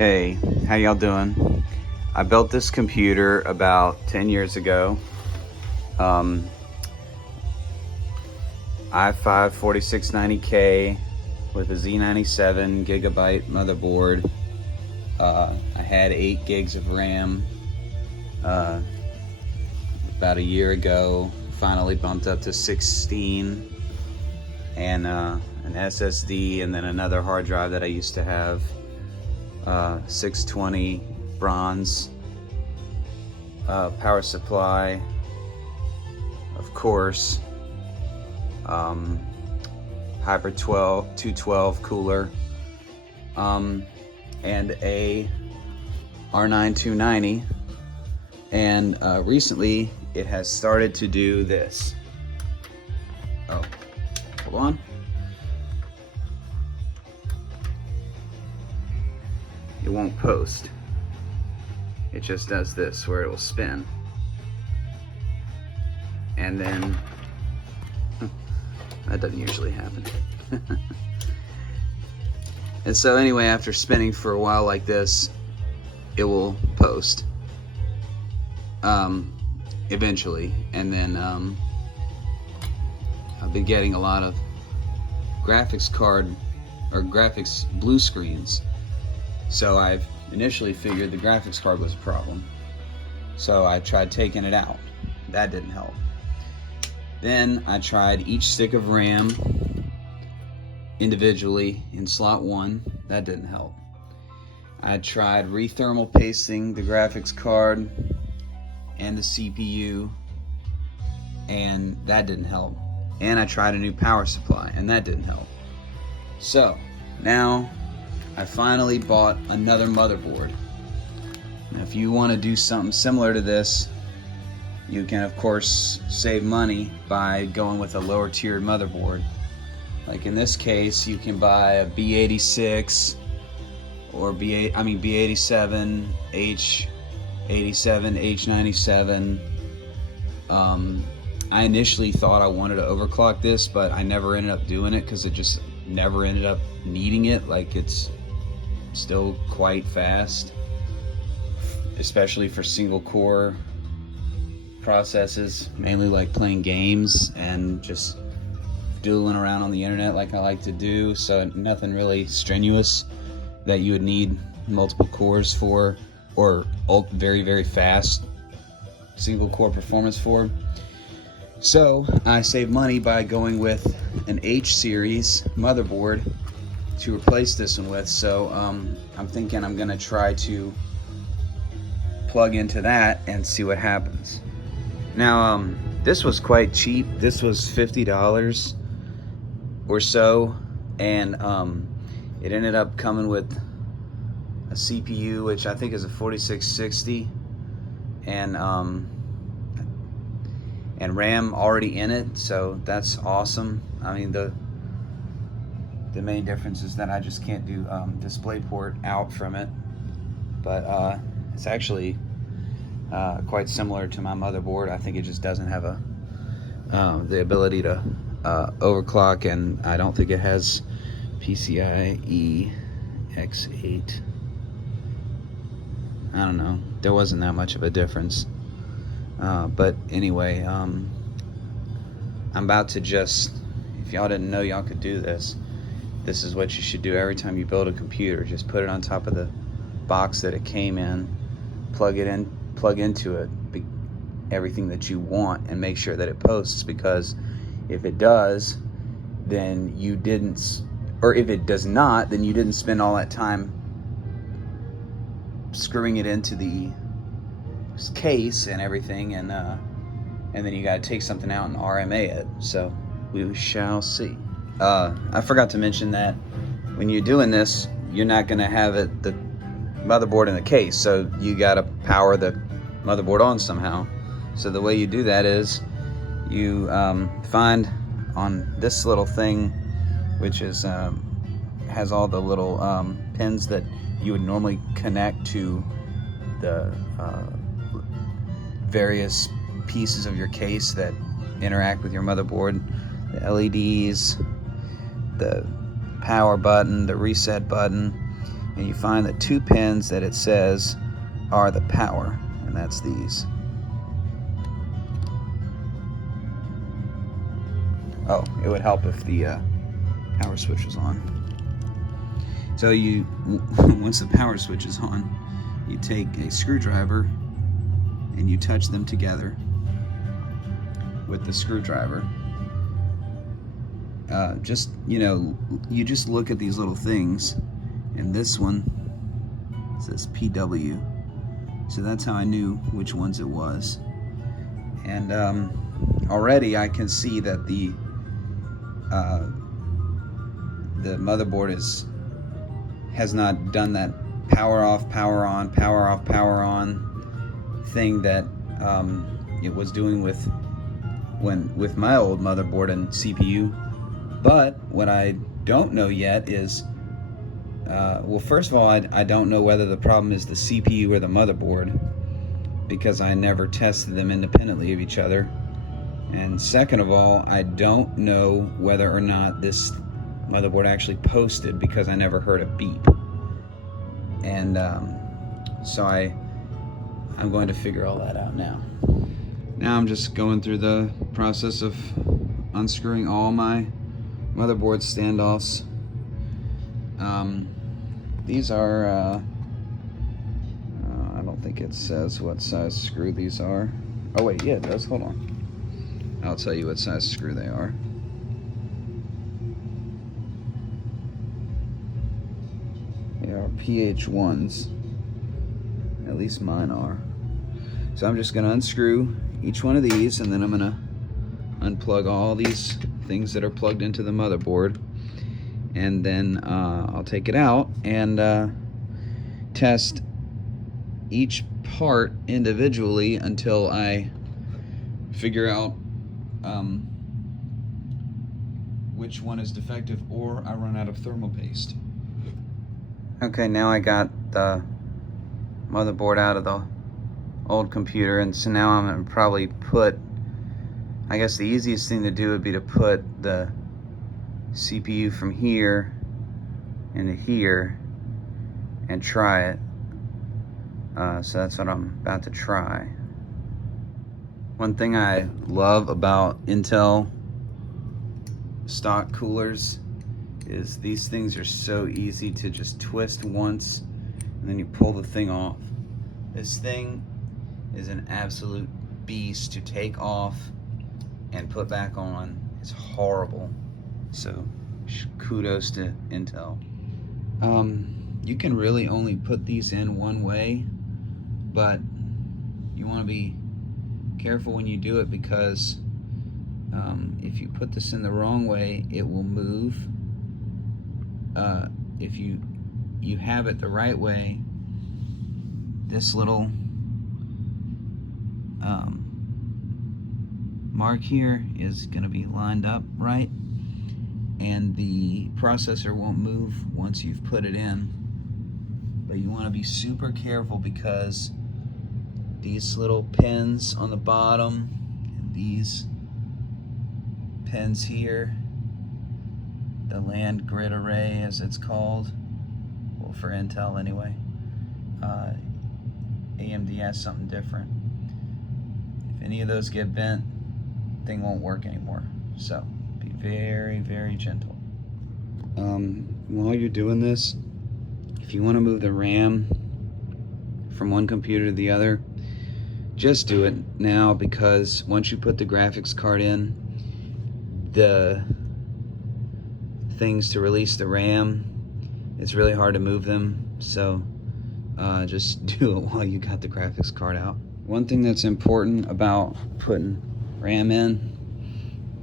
Hey, how y'all doing? I built this computer about 10 years ago. i5 4690K with a Z97 Gigabyte motherboard. I had 8 gigs of RAM about a year ago. Finally bumped up to 16, and an SSD, and then another hard drive that I used to have. 620 bronze, power supply, of course, Hyper 212 cooler, and a R9 290, and recently it has started to do this. Oh, hold on. It won't post. It just does this where it will spin. And then, that doesn't usually happen. And so anyway, after spinning for a while like this, it will post. Eventually. And then I've been getting a lot of graphics card or graphics blue screens. So I've initially figured the graphics card was a problem. So I tried taking it out. That didn't help. Then I tried each stick of RAM individually in slot 1. That didn't help. I tried re-thermal pasting the graphics card and the CPU, and that didn't help. And I tried a new power supply, and that didn't help. So now I finally bought another motherboard. Now, if you want to do something similar to this, you can of course save money by going with a lower tiered motherboard. Like in this case, you can buy a B86 or B87, H87, H97. I initially thought I wanted to overclock this, but I never ended up doing it because it just never ended up needing it. Like, it's still quite fast, especially for single core processes, mainly like playing games and just doodling around on the internet like I like to do. So nothing really strenuous that you would need multiple cores for, or very, very fast single core performance for. So I save money by going with an H series motherboard to replace this one with. So I'm thinking I'm gonna try to plug into that and see what happens. Now this was quite cheap. This was $50 or so, and it ended up coming with a CPU, which I think is a 4660, and RAM already in it, so that's awesome. I mean, the main difference is that I just can't do DisplayPort out from it, but it's actually quite similar to my motherboard. I think it just doesn't have the ability to overclock, and I don't think it has PCIe X8. I don't know, there wasn't that much of a difference. But anyway, I'm about to just, if y'all didn't know y'all could do this, this is what you should do every time you build a computer. Just put it on top of the box that it came in, plug into it everything that you want, and make sure that it posts, because if it does, then you didn't, or if it does not, then you didn't spend all that time screwing it into the case and everything, and then you got to take something out and RMA it. So we shall see. I forgot to mention that when you're doing this, you're not going to have the motherboard in the case, so you got to power the motherboard on somehow. So the way you do that is you find on this little thing, which is has all the little pins that you would normally connect to the various pieces of your case that interact with your motherboard, the LEDs, the power button, the reset button, and you find the 2 pins that it says are the power, and that's these. Oh, it would help if the power switch was on. So you, once the power switch is on, you take a screwdriver and you touch them together with the screwdriver. Just, you just look at these little things, and this one says PW. So that's how I knew which ones it was. And already I can see that the motherboard has not done that power off, power on, power off, power on thing that it was doing with my old motherboard and CPU. But what I don't know yet is, well, first of all, I don't know whether the problem is the CPU or the motherboard, because I never tested them independently of each other. And second of all, I don't know whether or not this motherboard actually posted, because I never heard a beep. And so I'm going to figure all that out now. Now I'm just going through the process of unscrewing all my motherboard standoffs. These are, I don't think it says what size screw these are. Oh wait, yeah, it does, hold on. I'll tell you what size screw they are. They are PH1s, at least mine are. So I'm just gonna unscrew each one of these, and then I'm gonna unplug all these things that are plugged into the motherboard, and then I'll take it out and test each part individually until I figure out which one is defective, or I run out of thermal paste. Okay, now I got the motherboard out of the old computer, and so now I'm gonna probably put, I guess the easiest thing to do would be to put the CPU from here into here and try it. So that's what I'm about to try. One thing I love about Intel stock coolers is these things are so easy to just twist once and then you pull the thing off. This thing is an absolute beast to take off and put back on. It's horrible. So kudos to Intel. You can really only put these in one way, but you want to be careful when you do it, because if you put this in the wrong way, it will move. If you have it the right way, this little mark here is going to be lined up right, and the processor won't move once you've put it in. But you want to be super careful, because these little pins on the bottom and these pins here, the land grid array as it's called, well, for Intel anyway, AMD has something different. If any of those get bent, the thing won't work anymore. So be very, very gentle. While you're doing this, if you want to move the RAM from one computer to the other, just do it now, because once you put the graphics card in, the things to release the RAM, it's really hard to move them. So just do it while you got the graphics card out. One thing that's important about putting RAM in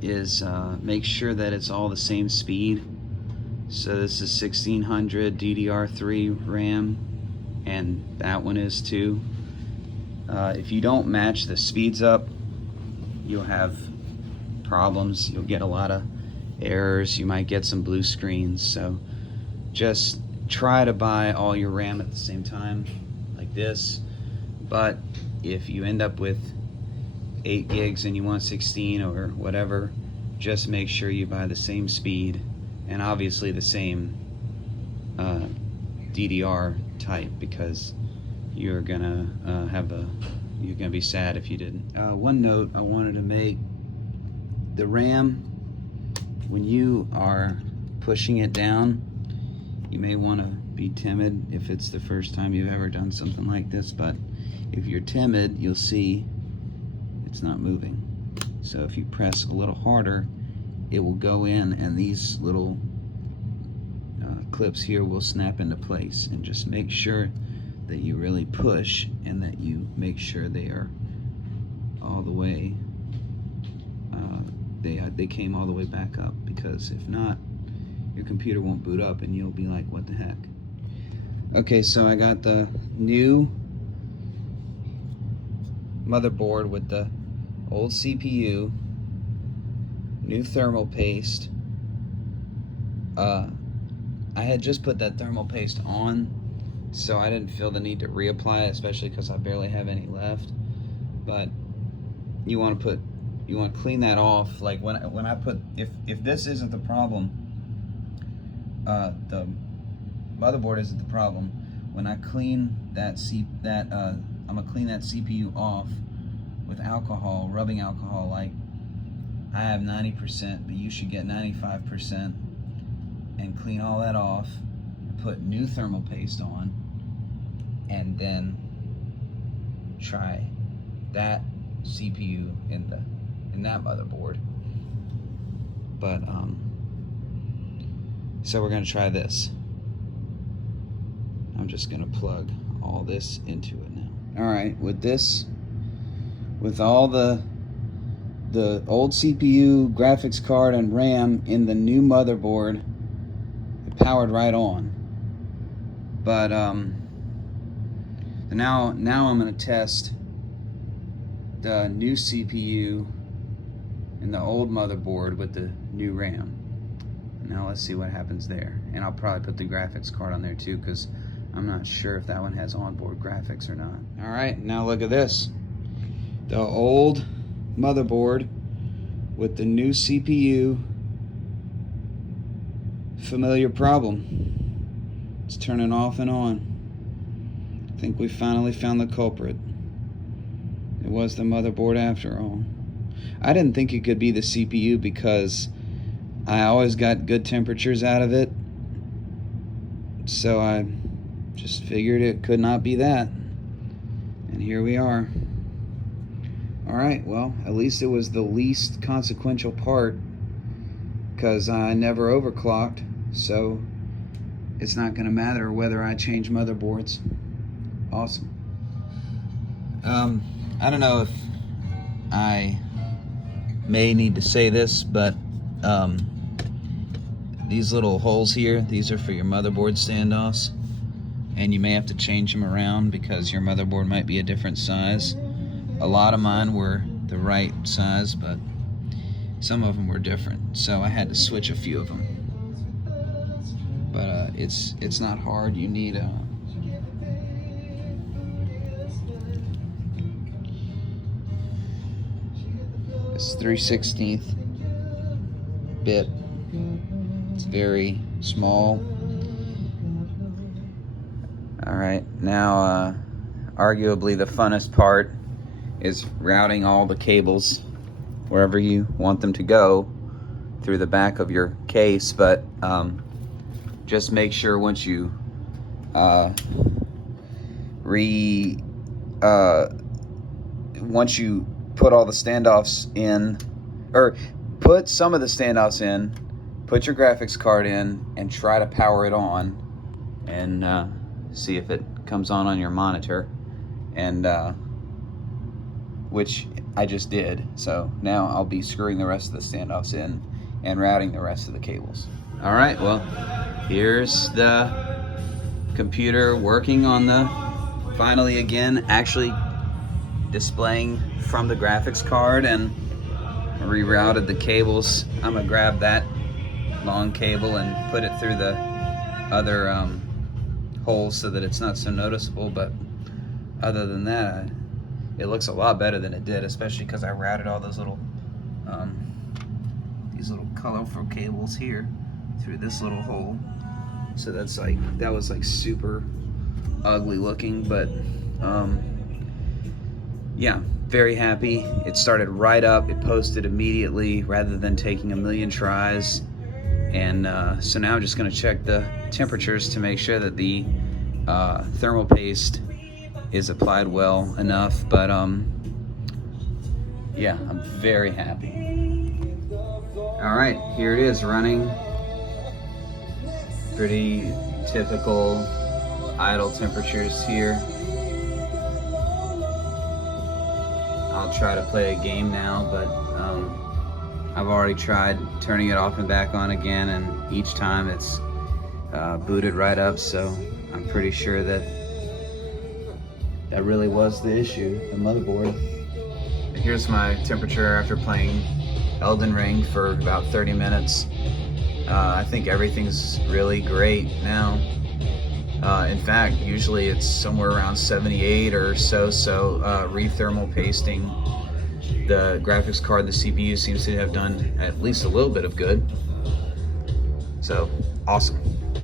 is make sure that it's all the same speed. So this is 1600 DDR3 RAM, and that one is too. If you don't match the speeds up, you'll have problems. You'll get a lot of errors. You might get some blue screens. So just try to buy all your RAM at the same time, like this. But if you end up with 8 gigs and you want 16 or whatever, just make sure you buy the same speed, and obviously the same DDR type, because you're gonna be sad if you didn't. One note I wanted to make: the RAM, when you are pushing it down, you may want to be timid if it's the first time you've ever done something like this, but if you're timid, you'll see it's not moving. So if you press a little harder, it will go in, and these little clips here will snap into place. And just make sure that you really push, and that you make sure they are all the way, they came all the way back up, because if not, your computer won't boot up and you'll be like, what the heck? Okay, so I got the new motherboard with the old CPU, new thermal paste. I had just put that thermal paste on, so I didn't feel the need to reapply it, especially because I barely have any left. But you want to clean that off. Like when I put, if this isn't the problem, the motherboard isn't the problem. When I clean that I'm gonna clean that CPU off with alcohol, rubbing alcohol. Like, I have 90%, but you should get 95%, and clean all that off, put new thermal paste on, and then try that CPU in that motherboard. But so we're gonna try this. I'm just gonna plug all this into it now. All right, with all the old CPU, graphics card, and RAM in the new motherboard, it powered right on. But now I'm gonna test the new CPU and the old motherboard with the new RAM. Now let's see what happens there. And I'll probably put the graphics card on there too, because I'm not sure if that one has onboard graphics or not. All right, now look at this. The old motherboard with the new CPU. Familiar problem. It's turning off and on. I think we finally found the culprit. It was the motherboard after all. I didn't think it could be the CPU, because I always got good temperatures out of it, so I just figured it could not be that. And here we are. Alright, well, at least it was the least consequential part, because I never overclocked, so it's not going to matter whether I change motherboards. Awesome. I don't know if I may need to say this, but these little holes here, these are for your motherboard standoffs, and you may have to change them around because your motherboard might be a different size. A lot of mine were the right size, but some of them were different, so I had to switch a few of them. But it's not hard. You need it's 3/16 bit. It's very small. All right, now arguably the funnest part is routing all the cables wherever you want them to go through the back of your case. But just make sure once you once you put all the standoffs in, or put some of the standoffs in, put your graphics card in, and try to power it on, and see if it comes on your monitor, and which I just did. So now I'll be screwing the rest of the standoffs in and routing the rest of the cables. All right, well, here's the computer working on the, finally again, actually displaying from the graphics card, and rerouted the cables. I'm gonna grab that long cable and put it through the other holes so that it's not so noticeable. But other than that, it looks a lot better than it did, especially because I routed all those little these little colorful cables here through this little hole. So that's like, that was like super ugly looking, but yeah, very happy. It started right up, it posted immediately rather than taking a million tries. And so now I'm just going to check the temperatures to make sure that the thermal paste is applied well enough. But yeah, I'm very happy. All right, here it is running. Pretty typical idle temperatures here. I'll try to play a game now, but I've already tried turning it off and back on again, and each time it's booted right up, so I'm pretty sure that that really was the issue, the motherboard. Here's my temperature after playing Elden Ring for about 30 minutes. I think everything's really great now. In fact, usually it's somewhere around 78 or so, re-thermal pasting the graphics card, the CPU seems to have done at least a little bit of good. So, awesome.